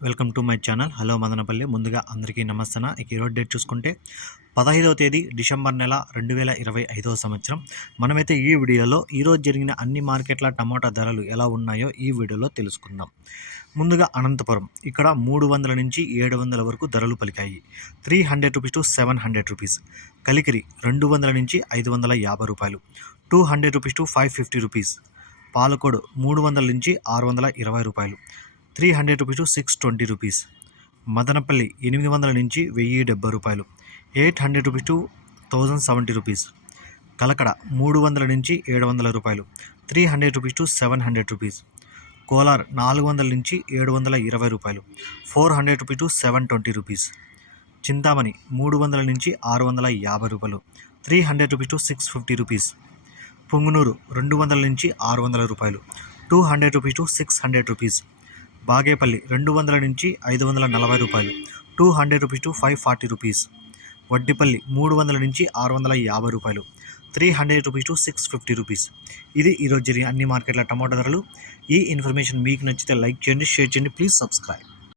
Welcome to my channel. Hello Madanapalle. ముందుగా అందరికీ నమస్తన ఇక ఈరోజు డేట్ చూసుకుంటే పదహైదవ తేదీ డిసెంబర్ నెల రెండు వేల ఇరవై ఐదవ సంవత్సరం. మనమైతే ఈ వీడియోలో ఈరోజు జరిగిన అన్ని మార్కెట్ల టమాటా ధరలు ఎలా ఉన్నాయో ఈ వీడియోలో తెలుసుకుందాం. ముందుగా అనంతపురం. ఇక్కడ మూడు వందల నుంచి ఏడు వందల వరకు ధరలు పలికాయి. Three hundred rupees to seven hundred rupees. Kalikiri రెండు వందల నుంచి ఐదు వందల యాభై రూపాయలు. Two hundred rupees to five fifty rupees. Palakodu మూడు వందల నుంచి ఆరు వందల ఇరవై రూపాయలు. Three hundred rupees to six twenty rupees. Madanapalle ఎనిమిది వందల నుంచి వెయ్యి డెబ్బై రూపాయలు. Eight hundred rupees to thousand seventy rupees. Kalakada మూడు వందల నుంచి ఏడు వందల రూపాయలు. Three hundred rupees to seven hundred rupees. Kolar నాలుగు వందల నుంచి ఏడు వందల ఇరవై రూపాయలు. Four hundred rupees to seven twenty rupees. Chintamani మూడు వందల నుంచి ఆరు వందల యాభై రూపాయలు. Three hundred rupees to six fifty rupees. Punganur రెండు వందల నుంచి ఆరు వందల రూపాయలు. Two hundred rupees to six hundred rupees. Bagepalli రెండు వందల నుంచి ఐదు వందల నలభై రూపాయలు. Two hundred rupees to five forty rupees. Vaddipalli మూడు వందల నుంచి ఆరు వందల యాభై రూపాయలు. Three hundred rupees to six fifty rupees. ఇది ఈరోజు జరిగిన అన్ని మార్కెట్ల టమాటా ధరలు. ఈ ఇన్ఫర్మేషన్ మీకు నచ్చితే లైక్ చేయండి షేర్ చేయండి ప్లీజ్ సబ్స్క్రైబ్.